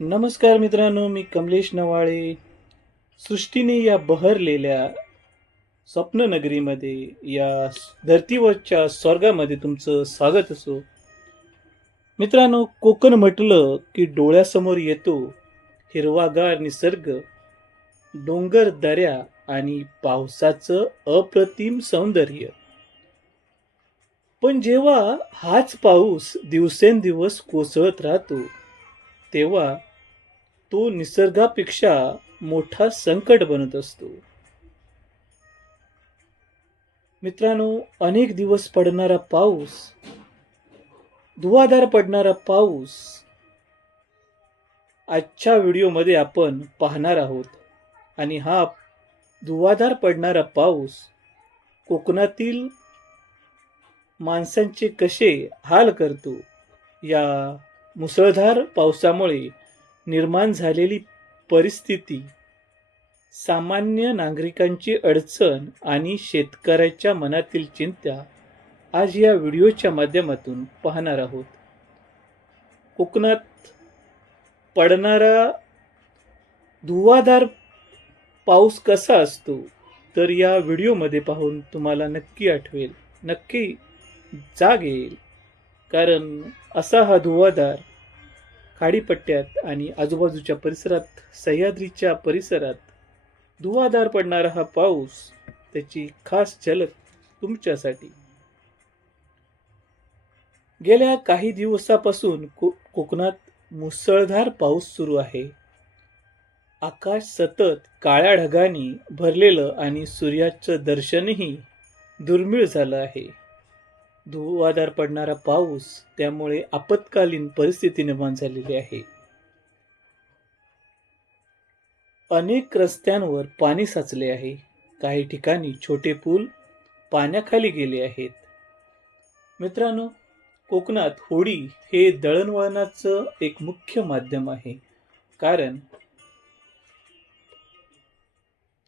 नमस्कार मित्रांनो, मी कमलेश नवाळे. सृष्टीने या बहरलेल्या स्वप्ननगरीमध्ये, या धर्तीवरच्या स्वर्गामध्ये तुमचं स्वागत असो. मित्रांनो, कोकण म्हटलं की डोळ्यासमोर येतो हिरवागार निसर्ग, डोंगर दऱ्या आणि पावसाचं अप्रतिम सौंदर्य. पण जेव्हा हाच पाऊस दिवसेंदिवस कोसळत राहतो, तेव्हा तो निसर्गापेक्षा मोठा संकट बनत असतो. मित्रांनो, अनेक दिवस पडणारा पाऊस, धुवाधार पडणारा पाऊस आजच्या व्हिडिओमध्ये आपण पाहणार आहोत. आणि हा धुवाधार पडणारा पाऊस कोकणातील माणसांचे कसे हाल करतो, या मुसळधार पावसामुळे निर्माण झालेली परिस्थिती, सामान्य नागरिकांची अडचण आणि शेतकऱ्याच्या मनातील चिंता आज या व्हिडिओच्या माध्यमातून पाहणार आहोत. कोकणात पडणारा धुवाधार पाऊस कसा असतो, तर या व्हिडिओमध्ये पाहून तुम्हाला नक्की आठवेल, नक्की जाग येईल. कारण असा हा धुवाधार खाडीपट्ट्यात आणि आजूबाजूच्या परिसरात, सह्याद्रीच्या परिसरात धुवाधार पडणारा हा पाऊस, त्याची खास झलक तुमच्यासाठी. गेल्या काही दिवसापासून कोकणात मुसळधार पाऊस सुरू आहे. आकाश सतत काळ्या ढगांनी भरलेलं आणि सूर्याचं दर्शनही दुर्मिळ झालं आहे. धुवाधार पडणारा पाऊस, त्यामुळे आपत्कालीन परिस्थिती निर्माण झालेली आहे. अनेक रस्त्यांवर पाणी साचले आहे. काही ठिकाणी छोटे पूल पाण्याखाली गेले आहेत. मित्रांनो, कोकणात होडी हे दळणवळणाचं एक मुख्य माध्यम आहे. कारण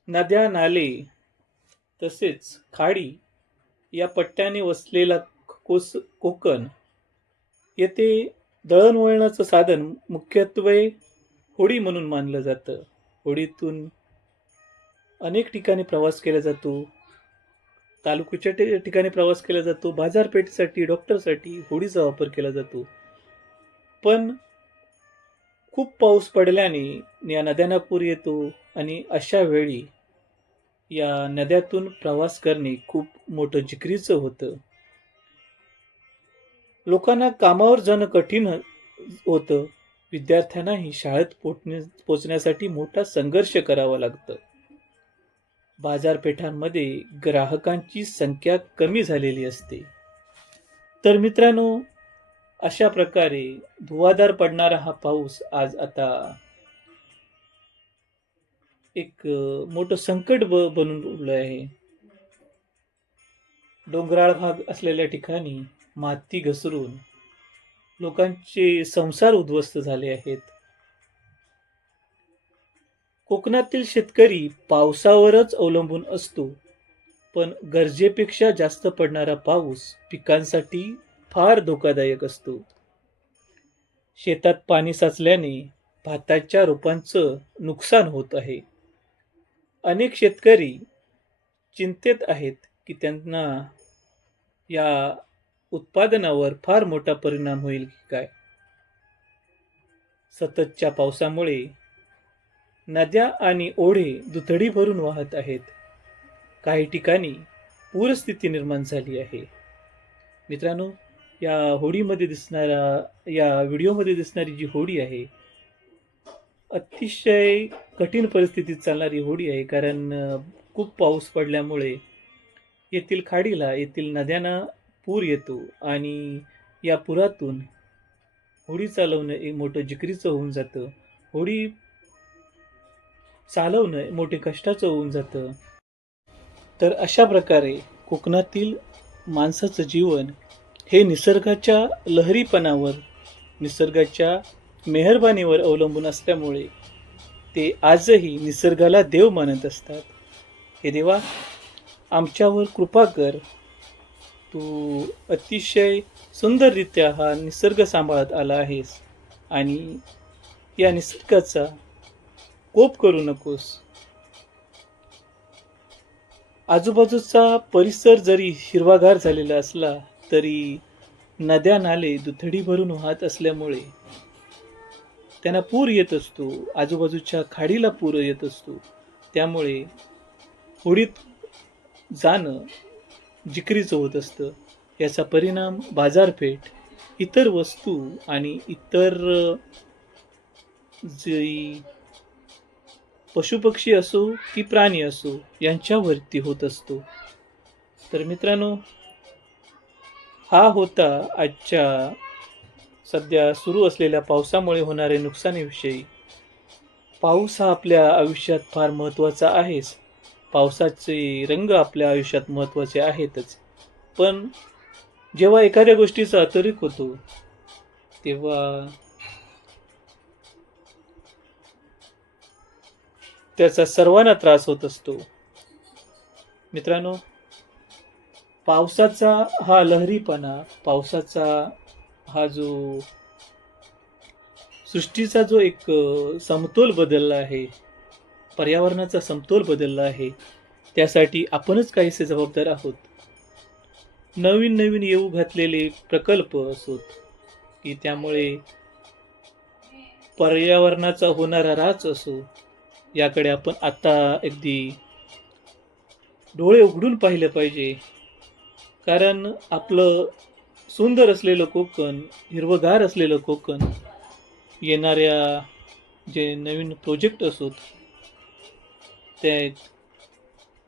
नद्या, नाले तसेच खाडी या पट्ट्याने वसलेला कोकण येथे दळणवळणाचं साधन मुख्यत्वे होडी म्हणून मानलं जातं. होडीतून अनेक ठिकाणी प्रवास केला जातो. तालुक्याच्या ठिकाणी प्रवास केला जातो. बाजारपेठेसाठी, डॉक्टरसाठी होडीचा वापर केला जातो. पण खूप पाऊस पडल्याने या नद्यांना पूर येतो आणि अशा वेळी या नद्यातून प्रवास करणे खूप मोठं जिकिरीचं होतं. लोकांना कामावर जाणं कठीण होतं. विद्यार्थ्यांनाही शाळेत पोचण्यासाठी मोठा संघर्ष करावा लागतं. बाजारपेठांमध्ये ग्राहकांची संख्या कमी झालेली असते. तर मित्रांनो, अशा प्रकारे धुवाधार पडणारा हा पाऊस आज आता एक मोठं संकट बनून उरलं आहे. डोंगराळ भाग असलेल्या ठिकाणी माती घसरून लोकांचे संसार उद्ध्वस्त झाले आहेत. कोकणातील शेतकरी पावसावरच अवलंबून असतो, पण गरजेपेक्षा जास्त पडणारा पाऊस पिकांसाठी फार धोकादायक असतो. शेतात पाणी साचल्याने भाताच्या रोपांचं नुकसान होत आहे. अनेक शेतकरी चिंतेत आहेत की त्यांना या उत्पादनावर फार मोठा परिणाम होईल की काय. सततच्या पावसामुळे नद्या आणि ओढे दुथडी भरून वाहत आहेत. काही ठिकाणी पूरस्थिती निर्माण झाली आहे. मित्रांनो, या व्हिडिओमध्ये दिसणारी जी होडी आहे, अतिशय कठीण परिस्थितीत चालणारी होडी आहे. कारण खूप पाऊस पडल्यामुळे येथील खाडीला, येथील नद्यांना पूर येतो आणि या पुरातून होडी चालवणं एक मोठं जिकिरीचं होऊन जातं. होडी चालवणं मोठे कष्टाचं होऊन जातं. तर अशा प्रकारे कोकणातील माणसाचं जीवन हे निसर्गाच्या लहरीपणावर, निसर्गाच्या मेहरबानीवर अवलंबून असल्यामुळे ते आजही निसर्गाला देव मानत असतात. हे देवा, आमच्यावर कृपा कर. तू अतिशय सुंदररित्या हा निसर्ग सांभाळत आला आहेस आणि या निसर्गाचा कोप करू नकोस. आजूबाजूचा परिसर जरी हिरवागार झालेला असला तरी नद्या नाले दुथडी भरून वाहत असल्यामुळे त्यांना पूर येत असतो. आजूबाजूच्या खाडीला पूर येत असतो. त्यामुळे होडीत जाणं जिकिरीचं होत असतं. याचा परिणाम बाजारपेठ, इतर वस्तू आणि इतर जी पशुपक्षी असो की प्राणी असो यांच्यावरती होत असतो. तर मित्रांनो, हा होता आजच्या सध्या सुरू असलेल्या पावसामुळे होणारे नुकसानीविषयी. पाऊस हा आपल्या आयुष्यात फार महत्त्वाचा आहेच. पावसाचे रंग आपल्या आयुष्यात महत्त्वाचे आहेतच. पण जेव्हा एखाद्या गोष्टीचा अतिरेक होतो तेव्हा त्याचा सर्वांना त्रास होत असतो. मित्रांनो, पावसाचा हा लहरीपणा, पावसाचा हा जो सृष्टीचा जो एक समतोल बदलला आहे, पर्यावरणाचा समतोल बदलला आहे, त्यासाठी आपणच काहीसे जबाबदार आहोत. नवीन नवीन येऊ घातलेले प्रकल्प असोत की त्यामुळे पर्यावरणाचा होणारा ऱ्हास असो, याकडे आपण आता अगदी डोळे उघडून पाहिलं पाहिजे. कारण आपलं सुंदर असलेलं कोकण, हिरवंगार असलेलं कोकण येणाऱ्या जे नवीन प्रोजेक्ट असोत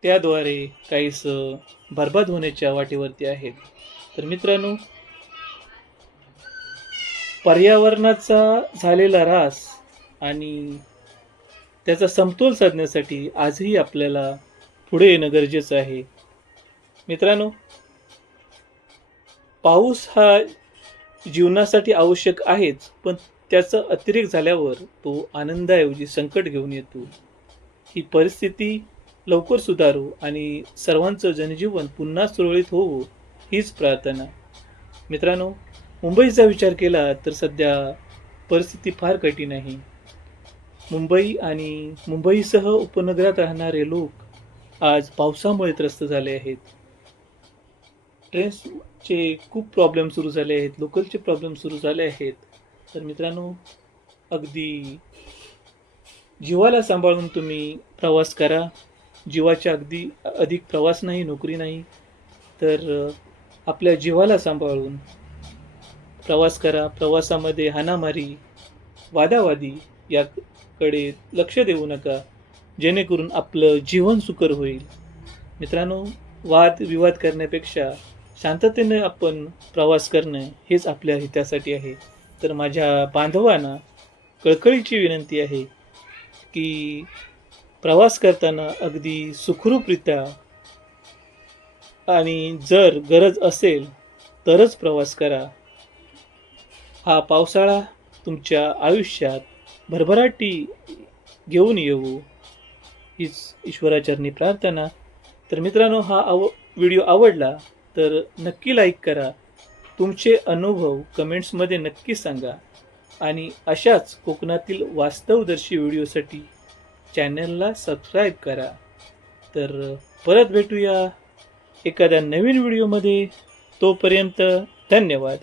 त्याद्वारे काहीसं बरबाद होण्याच्या वाटेवरती आहेत. तर मित्रांनो, पर्यावरणाचा झालेला ऱ्हास आणि त्याचा समतोल साधण्यासाठी आजही आपल्याला पुढे येणं गरजेचं आहे. मित्रांनो, पाऊस हा जीवनासाठी आवश्यक आहेच, पण त्याचा अतिरेक झाल्यावर तो आनंदाऐवजी संकट घेऊन येतो. ही परिस्थिती लवकर सुधारो आणि सर्वांचं जनजीवन पुन्हा सुरळीत होवो हीच प्रार्थना. मित्रांनो, मुंबईचा विचार केला तर सध्या परिस्थिती फार कठीण आहे. मुंबई आणि मुंबईसह उपनगरात राहणारे लोक आज पावसामुळे त्रस्त झाले आहेत. ट्रेन्सचे खूप प्रॉब्लेम सुरू झाले आहेत, लोकलचे प्रॉब्लेम सुरू झाले आहेत. तर मित्रांनो, अगदी जीवाला सांभाळून तुम्ही प्रवास करा. जीवाच्या अगदी अधिक प्रवास नाही, नोकरी नाही, तर आपल्या जीवाला सांभाळून प्रवास करा. प्रवासामध्ये हाणामारी, वादावादी याकडे लक्ष देऊ नका, जेणेकरून आपलं जीवन सुकर होईल. मित्रांनो, वादविवाद करण्यापेक्षा शांततेने आपण प्रवास करणं हेच आपल्या हितासाठी आहे. तर माझ्या बांधवांना कळकळीची विनंती आहे की प्रवास करताना अगदी सुखरूपरित्या आणि जर गरज असेल तरच प्रवास करा. हा पावसाळा तुमच्या आयुष्यात भरभराटी घेऊन येऊ हीच ईश्वराचरणी प्रार्थना. तर मित्रांनो, हा व्हिडिओ आवडला तर नक्की लाईक करा. तुमचे अनुभव कमेंट्समध्ये नक्की सांगा आणि अशाच कोकणातील वास्तवदर्शी व्हिडिओसाठी चॅनलला सबस्क्राईब करा. तर परत भेटूया एखाद्या नवीन व्हिडिओमध्ये. तोपर्यंत धन्यवाद.